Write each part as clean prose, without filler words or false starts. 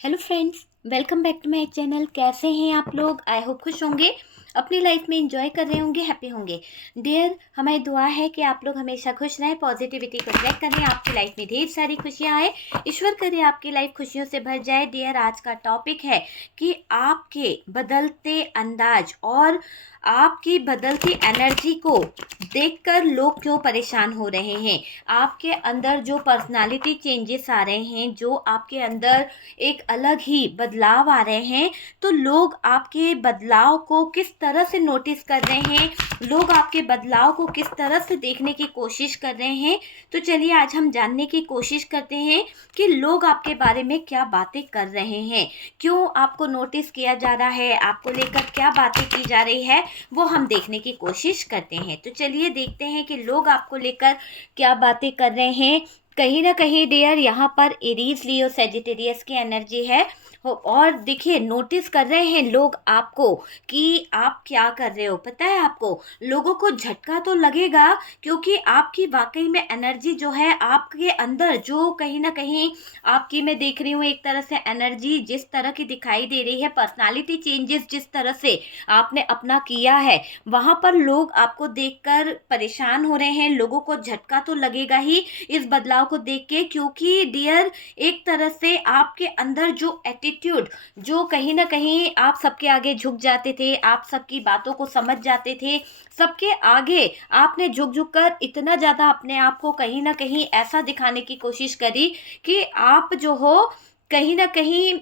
Hello friends, welcome back to my channel. कैसे हैं आप लोग? आई होप खुश होंगे, अपनी लाइफ में एंजॉय कर रहे होंगे, हैप्पी होंगे। डियर, हमारी दुआ है कि आप लोग हमेशा खुश रहें, पॉजिटिविटी को अट्रैक्ट करें, आपकी लाइफ में ढेर सारी खुशियां आए। ईश्वर करे आपकी लाइफ खुशियों से भर जाए। डियर, आज का टॉपिक है कि आपके बदलते अंदाज और आपकी बदलती एनर्जी को देखकर लोग क्यों परेशान हो रहे हैं। आपके अंदर जो पर्सनालिटी चेंजेस आ रहे हैं, जो आपके अंदर एक अलग ही बदलाव आ रहे हैं, तो लोग आपके बदलाव को किस तरह से नोटिस कर रहे हैं, लोग आपके बदलाव को किस तरह से देखने की कोशिश कर रहे हैं। तो चलिए आज हम जानने की कोशिश करते हैं कि लोग आपके बारे में क्या बातें कर रहे हैं, क्यों आपको नोटिस किया जा रहा है, आपको लेकर क्या बातें की जा रही है, वो हम देखने की कोशिश करते हैं। तो चलिए देखते हैं कि लोग आपको लेकर क्या बातें कर रहे हैं। कहीं ना कहीं डियर, यहाँ पर एरीज लियो सेजिटेरियस की एनर्जी है। और देखिए, नोटिस कर रहे हैं लोग आपको कि आप क्या कर रहे हो। पता है आपको, लोगों को झटका तो लगेगा, क्योंकि आपकी वाकई में एनर्जी जो है आपके अंदर, जो कहीं ना कहीं आपकी, मैं देख रही हूँ एक तरह से एनर्जी जिस तरह की दिखाई दे रही है, पर्सनालिटी चेंजेस जिस तरह से आपने अपना किया है, वहां पर लोग आपको देखकर परेशान हो रहे हैं। लोगों को झटका तो लगेगा ही इस बदलाव को देख के, क्योंकि डियर, एक तरह से आपके अंदर जो एटीट्यूड, जो कहीं ना कहीं आप सबके आगे झुक जाते थे, आप सबकी बातों को समझ जाते थे, सबके आगे आपने झुक झुक कर इतना ज़्यादा अपने आप को कहीं ना कहीं ऐसा दिखाने की कोशिश करी कि आप जो हो कहीं ना कहीं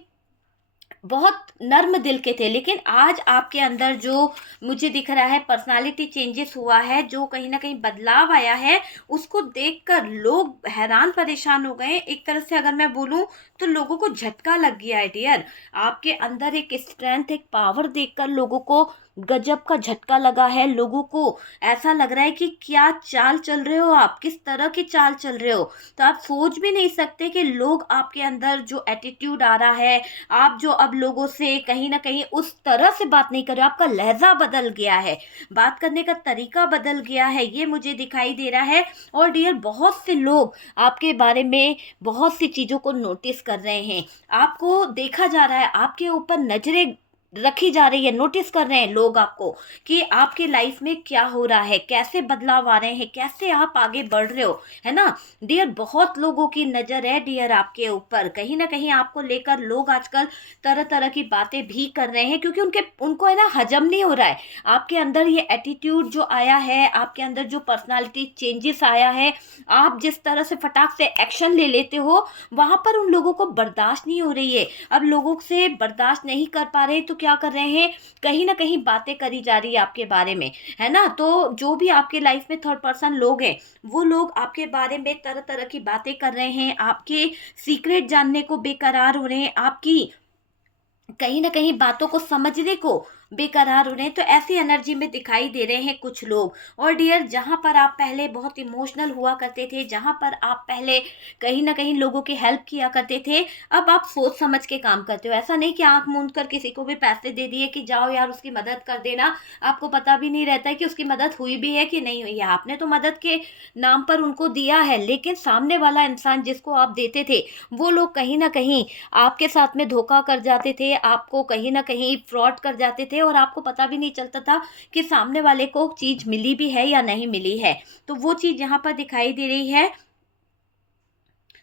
बहुत नर्म दिल के थे। लेकिन आज आपके अंदर जो मुझे दिख रहा है पर्सनालिटी चेंजेस हुआ है, जो कहीं ना कहीं बदलाव आया है, उसको देखकर लोग हैरान परेशान हो गए। एक तरह से अगर मैं बोलूं तो लोगों को झटका लग गया है डियर। आपके अंदर एक स्ट्रेंथ, एक पावर देखकर लोगों को गजब का झटका लगा है। लोगों को ऐसा लग रहा है कि क्या चाल चल रहे हो आप, किस तरह की चाल चल रहे हो। तो आप सोच भी नहीं सकते कि लोग आपके अंदर जो एटीट्यूड आ रहा है, आप जो अब लोगों से कहीं ना कहीं उस तरह से बात नहीं कर रहे हो, आपका लहजा बदल गया है, बात करने का तरीका बदल गया है, ये मुझे दिखाई दे रहा है। और डियर, बहुत से लोग आपके बारे में बहुत सी चीज़ों को नोटिस कर रहे हैं, आपको देखा जा रहा है, आपके ऊपर नजरें रखी जा रही है, नोटिस कर रहे हैं लोग आपको कि आपके लाइफ में क्या हो रहा है, कैसे बदलाव आ रहे हैं, कैसे आप आगे बढ़ रहे हो, है ना डियर। बहुत लोगों की नजर है डियर आपके ऊपर, कहीं ना कहीं आपको लेकर लोग आजकल तरह तरह की बातें भी कर रहे हैं, क्योंकि उनको है ना हजम नहीं हो रहा है आपके अंदर ये एटीट्यूड जो आया है, आपके अंदर जो पर्सनालिटी चेंजेस आया है, आप जिस तरह से फटाक से एक्शन ले लेते हो, वहां पर उन लोगों को बर्दाश्त नहीं हो रही है। अब लोगों से बर्दाश्त नहीं कर पा रहे तो क्या कर रहे हैं, कहीं ना कहीं बातें करी जा रही है आपके बारे में, है ना। तो जो भी आपके लाइफ में थर्ड पर्सन लोग हैं, वो लोग आपके बारे में तरह तरह की बातें कर रहे हैं, आपके सीक्रेट जानने को बेकरार हो रहे हैं, आपकी कहीं ना कहीं बातों को समझने को बेकरार हो रहे हैं। तो ऐसी एनर्जी में दिखाई दे रहे हैं कुछ लोग। और डियर, जहां पर आप पहले बहुत इमोशनल हुआ करते थे, जहां पर आप पहले कहीं ना कहीं लोगों की हेल्प किया करते थे, अब आप सोच समझ के काम करते हो। ऐसा नहीं कि आंख मूंद कर किसी को भी पैसे दे दिए कि जाओ यार उसकी मदद कर देना, आपको पता भी नहीं रहता है कि उसकी मदद हुई भी है कि नहीं हुई है। आपने तो मदद के नाम पर उनको दिया है, लेकिन सामने वाला इंसान जिसको आप देते थे, वो लोग कहीं ना कहीं आपके साथ में धोखा कर जाते थे, आपको कहीं ना कहीं फ्रॉड कर जाते थे, और आपको पता भी नहीं चलता था कि सामने वाले को चीज मिली भी है या नहीं मिली है। तो वो चीज यहाँ पर दिखाई दे रही है।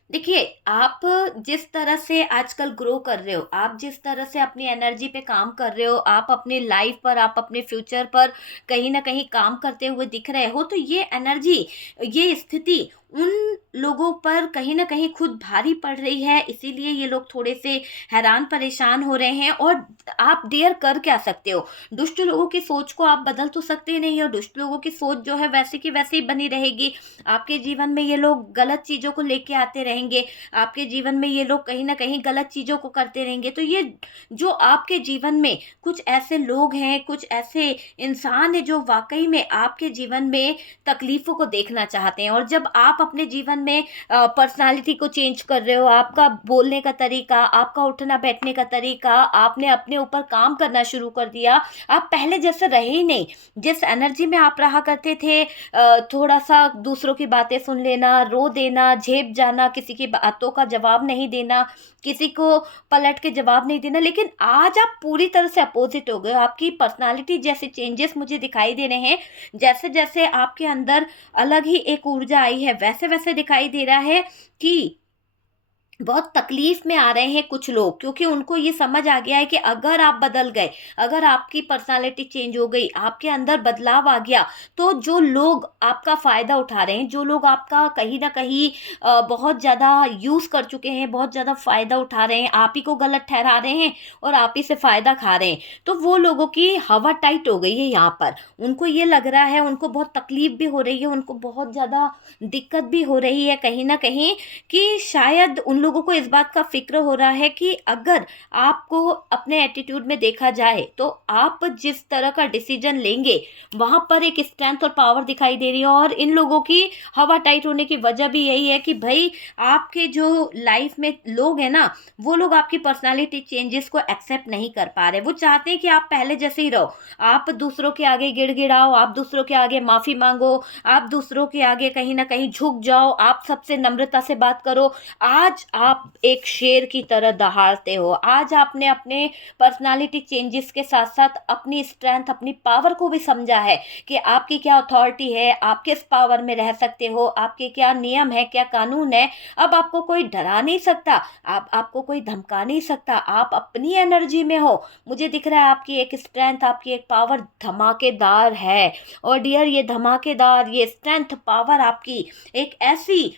देखिए, आप जिस तरह से आजकल ग्रो कर रहे हो, आप जिस तरह से अपनी एनर्जी पे काम कर रहे हो, आप अपने लाइफ पर, आप अपने फ्यूचर पर कहीं ना कहीं काम करते हुए दिख रहे हो, तो ये एनर्जी, ये स्थिति उन लोगों पर कहीं ना कहीं खुद भारी पड़ रही है। इसीलिए ये लोग थोड़े से हैरान परेशान हो रहे हैं। और आप डेयर कर क्या सकते हो, दुष्ट लोगों की सोच को आप बदल तो सकते नहीं हो, दुष्ट लोगों की सोच जो है वैसे की वैसे ही बनी रहेगी। आपके जीवन में ये लोग गलत चीज़ों को लेके आते रहेंगे, आपके जीवन में ये लोग कहीं ना कहीं गलत चीज़ों को करते रहेंगे। तो ये जो आपके जीवन में कुछ ऐसे लोग हैं, कुछ ऐसे इंसान हैं जो वाकई में आपके जीवन में तकलीफ़ों को देखना चाहते हैं, और जब आप आप अपने जीवन में पर्सनालिटी को चेंज कर रहे हो, आपका बोलने का तरीका, आपका उठना बैठने का तरीका, आपने अपने ऊपर काम करना शुरू कर दिया। आप पहले जैसे रहे ही नहीं। जिस एनर्जी में आप रहा करते थे, थोड़ा सा दूसरों की बातें सुन लेना, रो देना, झेप जाना, किसी की बातों का जवाब नहीं देना, किसी को पलट के जवाब नहीं देना, लेकिन आज आप पूरी तरह से अपोजिट हो गए हो। आपकी पर्सनालिटी जैसे चेंजेस मुझे दिखाई दे रहे हैं, जैसे जैसे आपके अंदर अलग ही एक ऊर्जा आई है, वैसे वैसे दिखाई दे रहा है कि बहुत तकलीफ में आ रहे हैं कुछ लोग, क्योंकि उनको ये समझ आ गया है कि अगर आप बदल गए, अगर आपकी पर्सनालिटी चेंज हो गई, आपके अंदर बदलाव आ गया, तो जो लोग आपका फ़ायदा उठा रहे हैं, जो लोग आपका कहीं ना कहीं बहुत ज़्यादा यूज़ कर चुके हैं, बहुत ज़्यादा फ़ायदा उठा रहे हैं, आप ही को गलत ठहरा रहे हैं और आप ही से फ़ायदा खा रहे हैं, तो वो लोगों की हवा टाइट हो गई है यहाँ पर। उनको ये लग रहा है, उनको बहुत तकलीफ भी हो रही है, उनको बहुत ज़्यादा दिक्कत भी हो रही है कहीं ना कहीं, कि शायद उन लोगों को इस बात का फिक्र हो रहा है कि अगर आपको अपने एटीट्यूड में देखा जाए तो आप जिस तरह का डिसीजन लेंगे वहां पर एक स्ट्रेंथ और पावर दिखाई दे रही है। और इन लोगों की हवा टाइट होने की वजह भी यही है कि भाई आपके जो लाइफ में लोग हैं ना, वो लोग आपकी पर्सनालिटी चेंजेस को एक्सेप्ट नहीं कर पा रहे। वो चाहते हैं कि आप पहले जैसे ही रहो, आप दूसरों के आगे गिड़गिड़ाओ, आप दूसरों के आगे माफी मांगो, आप दूसरों के आगे कहीं ना कहीं झुक जाओ, आप सबसे नम्रता से बात करो। आज आप एक शेर की तरह दहाड़ते हो। आज आपने अपने पर्सनालिटी चेंजेस के साथ साथ अपनी स्ट्रेंथ, अपनी पावर को भी समझा है कि आपकी क्या अथॉरिटी है, आप किस पावर में रह सकते हो, आपके क्या नियम है, क्या कानून है। अब आपको कोई डरा नहीं सकता, आपको कोई धमका नहीं सकता, आप अपनी एनर्जी में हो। मुझे दिख रहा है आपकी एक स्ट्रेंथ, आपकी एक पावर धमाकेदार है। और डियर, ये धमाकेदार, ये स्ट्रेंथ, पावर आपकी एक ऐसी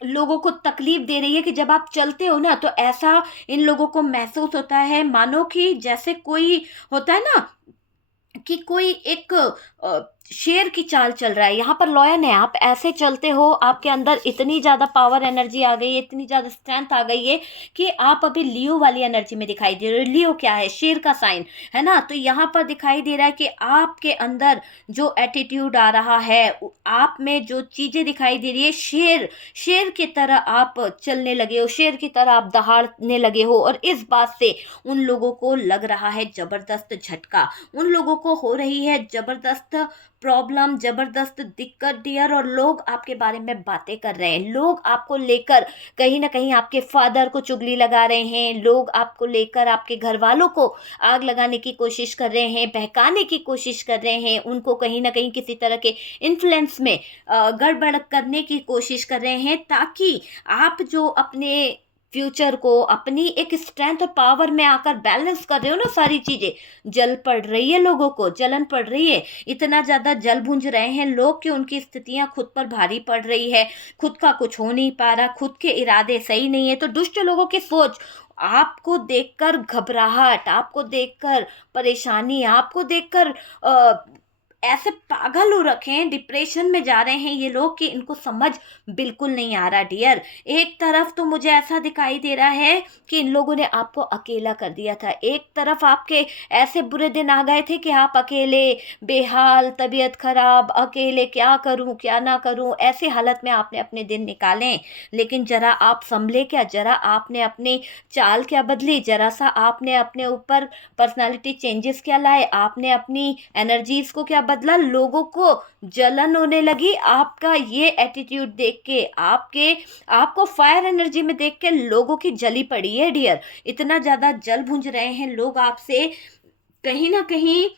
लोगों को तकलीफ दे रही है कि जब आप चलते हो ना, तो ऐसा इन लोगों को महसूस होता है मानो कि जैसे कोई होता है ना, कि कोई एक शेर की चाल चल रहा है। यहाँ पर लॉयन है, आप ऐसे चलते हो, आपके अंदर इतनी ज़्यादा पावर एनर्जी आ गई है, इतनी ज़्यादा स्ट्रेंथ आ गई है कि आप अभी लियो वाली एनर्जी में दिखाई दे रहे हो। लियो क्या है? शेर का साइन है ना। तो यहाँ पर दिखाई दे रहा है कि आपके अंदर जो एटीट्यूड आ रहा है, आप में जो चीज़ें दिखाई दे रही है, शेर शेर की तरह आप चलने लगे हो, शेर की तरह आप दहाड़ने लगे हो। और इस बात से उन लोगों को लग रहा है ज़बरदस्त झटका, उन लोगों को हो रही है ज़बरदस्त प्रॉब्लम, ज़बरदस्त दिक्कत डियर। और लोग आपके बारे में बातें कर रहे हैं, लोग आपको लेकर कहीं ना कहीं आपके फादर को चुगली लगा रहे हैं, लोग आपको लेकर आपके घर वालों को आग लगाने की कोशिश कर रहे हैं, बहकाने की कोशिश कर रहे हैं, उनको कहीं ना कहीं किसी तरह के इन्फ्लुएंस में गड़बड़ करने की कोशिश कर रहे हैं, ताकि आप जो अपने फ्यूचर को अपनी एक स्ट्रेंथ और पावर में आकर बैलेंस कर रहे हो ना, सारी चीजें जल पड़ रही है, लोगों को जलन पड़ रही है। इतना ज्यादा जल भुंज रहे हैं लोग कि उनकी स्थितियां खुद पर भारी पड़ रही है, खुद का कुछ हो नहीं पा रहा, खुद के इरादे सही नहीं है। तो दुष्ट लोगों की सोच, आपको देखकर घबराहट, आपको देखकर परेशानी, आपको देखकर ऐसे पागल हो रखे हैं, डिप्रेशन में जा रहे हैं ये लोग कि इनको समझ बिल्कुल नहीं आ रहा डियर। एक तरफ तो मुझे ऐसा दिखाई दे रहा है कि इन लोगों ने आपको अकेला कर दिया था, एक तरफ आपके ऐसे बुरे दिन आ गए थे कि आप अकेले, बेहाल, तबीयत खराब, अकेले क्या करूं क्या ना करूं, ऐसे हालत में आपने अपने दिन निकाले। लेकिन जरा आप संभले क्या, जरा आपने अपनी चाल क्या बदली, जरा सा आपने अपने ऊपर पर्सनालिटी चेंजेस क्या लाए, आपने अपनी एनर्जीज को क्या बदला। लोगों को जलन होने लगी आपका ये एटीट्यूड देख के, आपको फायर एनर्जी में देख के लोगों की जली पड़ी है डियर। इतना ज्यादा जल भुंज रहे हैं लोग आपसे, कहीं ना कहीं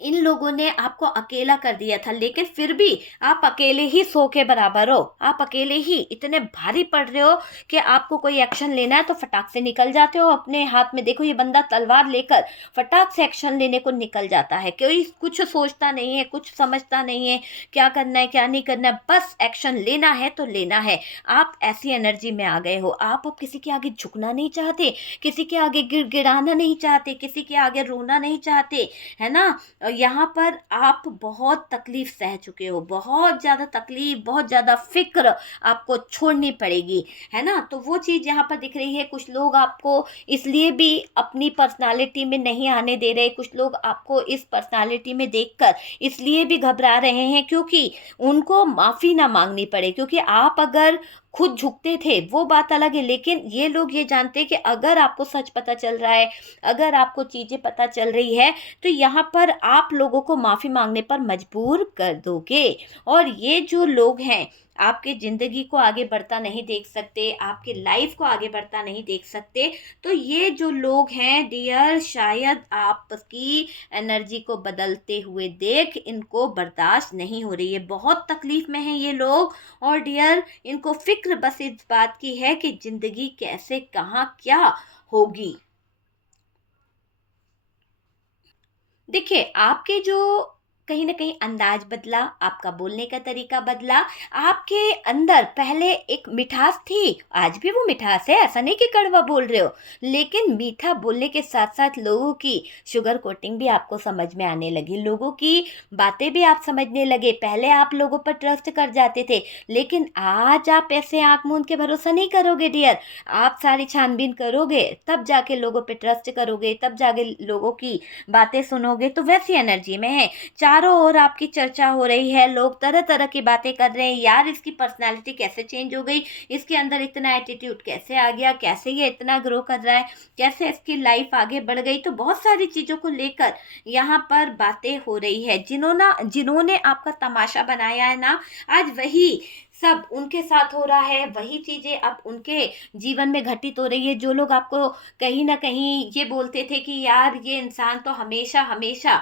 इन लोगों ने आपको अकेला कर दिया था, लेकिन फिर भी आप अकेले ही सौ के बराबर हो, आप अकेले ही इतने भारी पड़ रहे हो कि आपको कोई एक्शन लेना है तो फटाक से निकल जाते हो। अपने हाथ में देखो, ये बंदा तलवार लेकर फटाक से एक्शन लेने को निकल जाता है, कोई कुछ सोचता नहीं है, कुछ समझता नहीं है क्या करना है क्या नहीं करना है, बस एक्शन लेना है तो लेना है। आप ऐसी एनर्जी में आ गए हो, आप अब किसी के आगे झुकना नहीं चाहते, किसी के आगे गिड़गिड़ाना नहीं चाहते, किसी के आगे रोना नहीं चाहते, है ना। यहाँ पर आप बहुत तकलीफ सह चुके हो, बहुत ज़्यादा तकलीफ, बहुत ज़्यादा फिक्र आपको छोड़नी पड़ेगी, है ना। तो वो चीज़ यहाँ पर दिख रही है। कुछ लोग आपको इसलिए भी अपनी पर्सनालिटी में नहीं आने दे रहे, कुछ लोग आपको इस पर्सनालिटी में देखकर इसलिए भी घबरा रहे हैं क्योंकि उनको माफ़ी ना मांगनी पड़े। क्योंकि आप अगर खुद झुकते थे वो बात अलग है, लेकिन ये लोग ये जानते हैं कि अगर आपको सच पता चल रहा है, अगर आपको चीज़ें पता चल रही है, तो यहाँ पर आप लोगों को माफ़ी मांगने पर मजबूर कर दोगे। और ये जो लोग हैं आपकी ज़िंदगी को आगे बढ़ता नहीं देख सकते, आपकी लाइफ को आगे बढ़ता नहीं देख सकते। तो ये जो लोग हैं डियर, शायद आपकी एनर्जी को बदलते हुए देख इनको बर्दाश्त नहीं हो रही है, बहुत तकलीफ में हैं ये लोग। और डियर, इनको फिक्र बस इस बात की है कि ज़िंदगी कैसे, कहाँ, क्या होगी। देखिए, आपके जो कहीं न कहीं अंदाज़ बदला, आपका बोलने का तरीका बदला, आपके अंदर पहले एक मिठास थी, आज भी वो मिठास है, ऐसा नहीं कि कड़वा बोल रहे हो, लेकिन मीठा बोलने के साथ-साथ लोगों की शुगर कोटिंग भी आपको समझ में आने लगी, लोगों की बातें भी आप समझने लगे। पहले आप लोगों पर ट्रस्ट कर जाते थे, लेकिन आज आप ऐसे आँख मूंद के भरोसा नहीं करोगे डियर, आप सारी छानबीन करोगे, तब जाके लोगों पे ट्रस्ट करोगे, तब जाके लोगों की बातें सुनोगे। तो वैसी एनर्जी में है, चारों ओर आपकी चर्चा हो रही है, लोग तरह तरह की बातें कर रहे हैं, यार इसकी पर्सनालिटी कैसे चेंज हो गई, इसके अंदर इतना एटीट्यूड कैसे आ गया, कैसे ये इतना ग्रो कर रहा है, कैसे इसकी लाइफ आगे बढ़ गई। तो बहुत सारी चीज़ों को लेकर यहाँ पर बातें हो रही है। जिन्होंने आपका तमाशा बनाया है ना, आज वही सब उनके साथ हो रहा है, वही चीज़ें अब उनके जीवन में घटित हो रही है। जो लोग आपको कहीं ना कहीं ये बोलते थे कि यार ये इंसान तो हमेशा हमेशा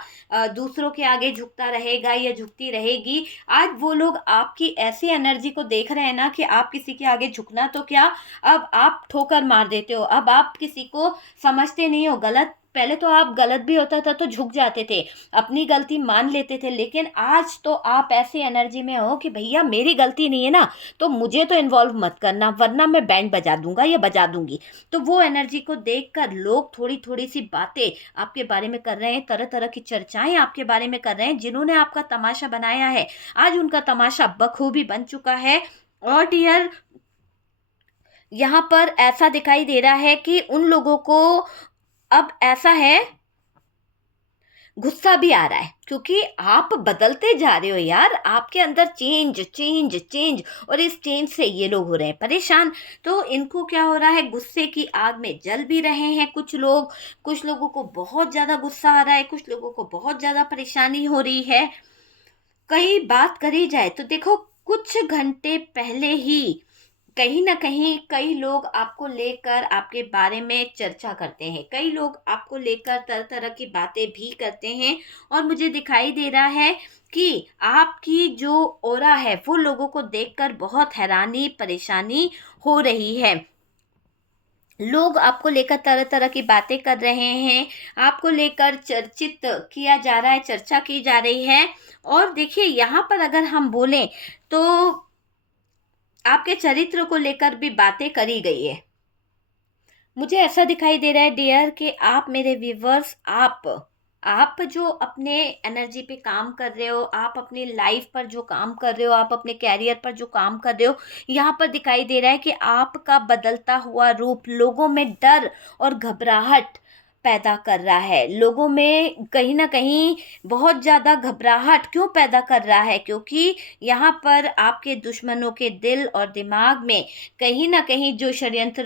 दूसरों के आगे झुकता रहेगा या झुकती रहेगी, आज वो लोग आपकी ऐसी एनर्जी को देख रहे हैं ना कि आप किसी के आगे झुकना तो क्या, अब आप ठोकर मार देते हो, अब आप किसी को समझते नहीं हो गलत। पहले तो आप गलत भी होता था तो झुक जाते थे, अपनी गलती मान लेते थे, लेकिन आज तो आप ऐसी एनर्जी में हो कि भैया मेरी गलती नहीं है ना, तो मुझे तो इन्वॉल्व मत करना, वरना मैं बैंड बजा दूंगा या बजा दूंगी। तो वो एनर्जी को देखकर लोग थोड़ी थोड़ी सी बातें आपके बारे में कर रहे हैं, तरह तरह की चर्चाएं आपके बारे में कर रहे हैं। जिन्होंने आपका तमाशा बनाया है, आज उनका तमाशा बखूबी बन चुका है। और डियर, यहाँ पर ऐसा दिखाई दे रहा है कि उन लोगों को अब ऐसा है, गुस्सा भी आ रहा है क्योंकि आप बदलते जा रहे हो यार, आपके अंदर चेंज चेंज चेंज, और इस चेंज से ये लोग हो रहे हैं परेशान। तो इनको क्या हो रहा है, गुस्से की आग में जल भी रहे हैं कुछ लोग, कुछ लोगों को बहुत ज़्यादा गुस्सा आ रहा है, कुछ लोगों को बहुत ज़्यादा परेशानी हो रही है। कई बात करी जाए तो देखो, कुछ घंटे पहले ही कहीं ना कहीं कई लोग आपको लेकर आपके बारे में चर्चा करते हैं, कई लोग आपको लेकर तरह तरह की बातें भी करते हैं। और मुझे दिखाई दे रहा है कि आपकी जो ऑरा है वो लोगों को देखकर बहुत हैरानी परेशानी हो रही है। लोग आपको लेकर तरह तरह की बातें कर रहे हैं, आपको लेकर चर्चित किया जा रहा है, चर्चा की जा रही है। और देखिए, यहाँ पर अगर हम बोलें तो आपके चरित्र को लेकर भी बातें करी गई है। मुझे ऐसा दिखाई दे रहा है डियर कि आप मेरे व्यूवर्स, आप जो अपने एनर्जी पे काम कर रहे हो, आप अपनी लाइफ पर जो काम कर रहे हो, आप अपने कैरियर पर जो काम कर रहे हो, यहाँ पर दिखाई दे रहा है कि आपका बदलता हुआ रूप लोगों में डर और घबराहट पैदा कर रहा है। लोगों में कहीं ना कहीं बहुत ज़्यादा घबराहट क्यों पैदा कर रहा है, क्योंकि यहाँ पर आपके दुश्मनों के दिल और दिमाग में कहीं ना कहीं जो षड्यंत्र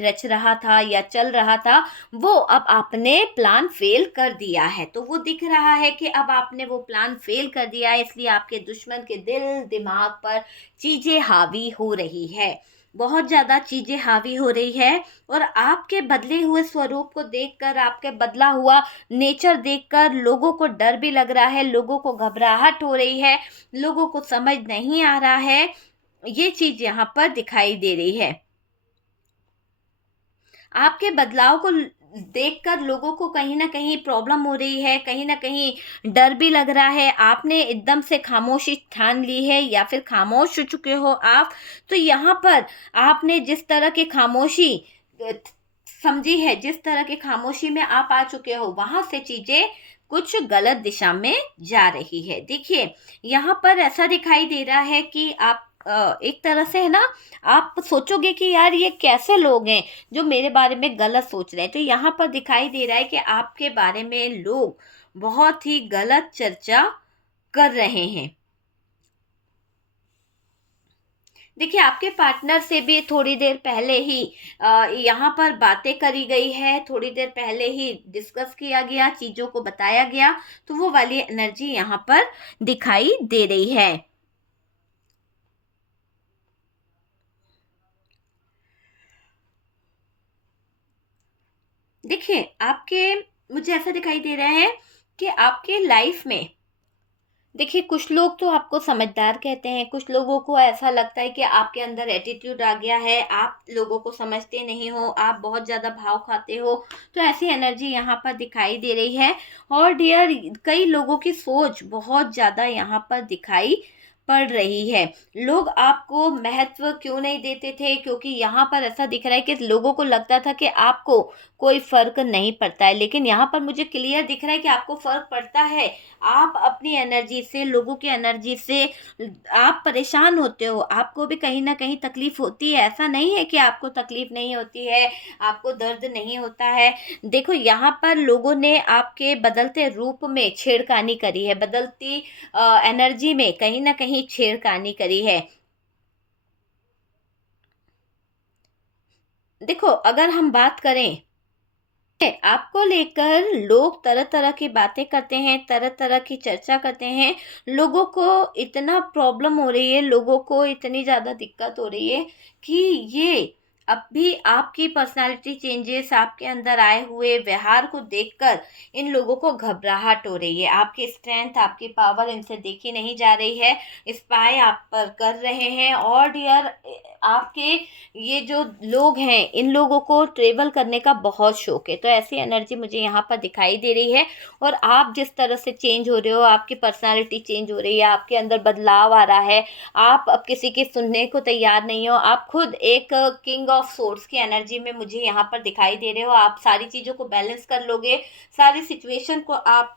रच रहा था या चल रहा था, वो अब आपने प्लान फेल कर दिया है। तो वो दिख रहा है कि अब आपने वो प्लान फेल कर दिया है, इसलिए आपके दुश्मन के दिल दिमाग पर चीज़ें हावी हो रही है, बहुत ज़्यादा चीज़ें हावी हो रही है। और आपके बदले हुए स्वरूप को देखकर, आपके बदला हुआ नेचर देखकर लोगों को डर भी लग रहा है, लोगों को घबराहट हो रही है, लोगों को समझ नहीं आ रहा है। ये चीज़ यहाँ पर दिखाई दे रही है। आपके बदलाव को देखकर लोगों को कहीं ना कहीं प्रॉब्लम हो रही है, कहीं ना कहीं डर भी लग रहा है। आपने एकदम से खामोशी ठान ली है या फिर खामोश हो चुके हो आप। तो यहाँ पर आपने जिस तरह की खामोशी समझी है, जिस तरह की खामोशी में आप आ चुके हो, वहां से चीजें कुछ गलत दिशा में जा रही है। देखिए, यहाँ पर ऐसा दिखाई दे रहा है कि आप एक तरह से है ना, आप सोचोगे कि यार ये कैसे लोग हैं जो मेरे बारे में गलत सोच रहे हैं। तो यहाँ पर दिखाई दे रहा है कि आपके बारे में लोग बहुत ही गलत चर्चा कर रहे हैं। देखिए, आपके पार्टनर से भी थोड़ी देर पहले ही यहाँ पर बातें करी गई है, थोड़ी देर पहले ही डिस्कस किया गया, चीज़ों को बताया गया, तो वो वाली एनर्जी यहाँ पर दिखाई दे रही है। देखिए, आपके मुझे ऐसा दिखाई दे रहा है कि आपके लाइफ में, देखिए, कुछ लोग तो आपको समझदार कहते हैं, कुछ लोगों को ऐसा लगता है कि आपके अंदर एटीट्यूड आ गया है, आप लोगों को समझते नहीं हो, आप बहुत ज़्यादा भाव खाते हो। तो ऐसी एनर्जी यहाँ पर दिखाई दे रही है। और डियर, कई लोगों की सोच बहुत ज़्यादा यहाँ पर दिखाई पड़ रही है। लोग आपको महत्व क्यों नहीं देते थे? क्योंकि यहाँ पर ऐसा दिख रहा है कि लोगों को लगता था कि आपको कोई फ़र्क नहीं पड़ता है, लेकिन यहाँ पर मुझे क्लियर दिख रहा है कि आपको फ़र्क पड़ता है। आप अपनी एनर्जी से, लोगों की एनर्जी से आप परेशान होते हो, आपको भी कहीं न कहीं तकलीफ़ होती है। ऐसा नहीं है कि आपको तकलीफ़ नहीं होती है, आपको दर्द नहीं होता है। देखो, यहाँ पर लोगों ने आपके बदलते रूप में छेड़खानी करी है, बदलती एनर्जी में कहीं न कहीं छेड़खानी करी है। देखो, अगर हम बात करें, आपको लेकर लोग तरह-तरह की बातें करते हैं, तरह-तरह की चर्चा करते हैं। लोगों को इतना प्रॉब्लम हो रही है, लोगों को इतनी ज़्यादा दिक्कत हो रही है कि ये अभी आपकी पर्सनैलिटी चेंजेस, आपके अंदर आए हुए व्यवहार को देखकर इन लोगों को घबराहट हो रही है। आपकी स्ट्रेंथ, आपकी पावर इनसे देखी नहीं जा रही है। स्पाई आप पर कर रहे हैं। और डियर, आपके ये जो लोग हैं, इन लोगों को ट्रेवल करने का बहुत शौक है। तो ऐसी एनर्जी मुझे यहाँ पर दिखाई दे रही है। और आप जिस तरह से चेंज हो रहे हो, आपकी पर्सनालिटी चेंज हो रही है, आपके अंदर बदलाव आ रहा है, आप अब किसी की सुनने को तैयार नहीं हो, आप खुद एक किंग ऑफ सोर्स की एनर्जी में मुझे यहाँ पर दिखाई दे रहे हो। आप सारी चीज़ों को बैलेंस कर लोगे, सारी सिचुएशन को आप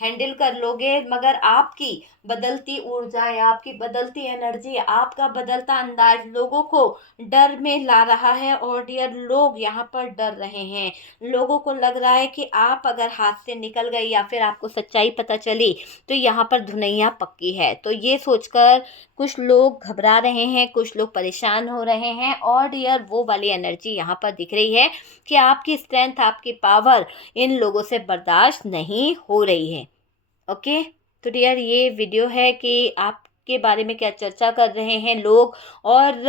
हैंडल कर लोगे, मगर आपकी बदलती ऊर्जा या आपकी बदलती एनर्जी, आपका बदलता अंदाज लोगों को डर में ला रहा है। और डियर, लोग यहाँ पर डर रहे हैं। लोगों को लग रहा है कि आप अगर हाथ से निकल गई या फिर आपको सच्चाई पता चली तो यहाँ पर धुनैया पक्की है। तो ये सोचकर कुछ लोग घबरा रहे हैं, कुछ लोग परेशान हो रहे हैं। और डियर, वो वाली एनर्जी यहाँ पर दिख रही है कि आपकी स्ट्रेंथ, आपकी पावर इन लोगों से बर्दाश्त नहीं हो रही है। ओके, तो डियर, ये वीडियो है कि आपके बारे में क्या चर्चा कर रहे हैं लोग, और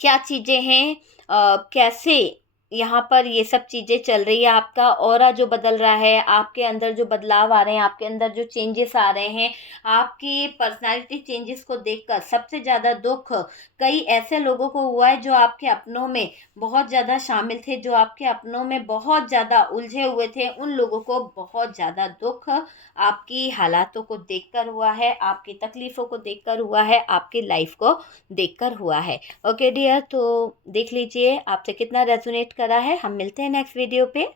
क्या चीज़ें हैं, कैसे यहाँ पर ये सब चीज़ें चल रही है। आपका ऑरा जो बदल रहा है, आपके अंदर जो बदलाव आ रहे हैं, आपके अंदर जो चेंजेस आ रहे हैं, आपकी पर्सनालिटी चेंजेस को देखकर सबसे ज़्यादा दुख कई ऐसे लोगों को हुआ है जो आपके अपनों में बहुत ज़्यादा शामिल थे, जो आपके अपनों में बहुत ज़्यादा उलझे हुए थे। उन लोगों को बहुत ज़्यादा दुख आपकी हालातों को देखकर हुआ है, आपकी तकलीफ़ों को देखकर हुआ है, आपकी लाइफ को देखकर हुआ है। ओके डियर, तो देख लीजिए आपसे कितना रेजोनेट करा है। हम मिलते हैं नेक्स्ट वीडियो पे।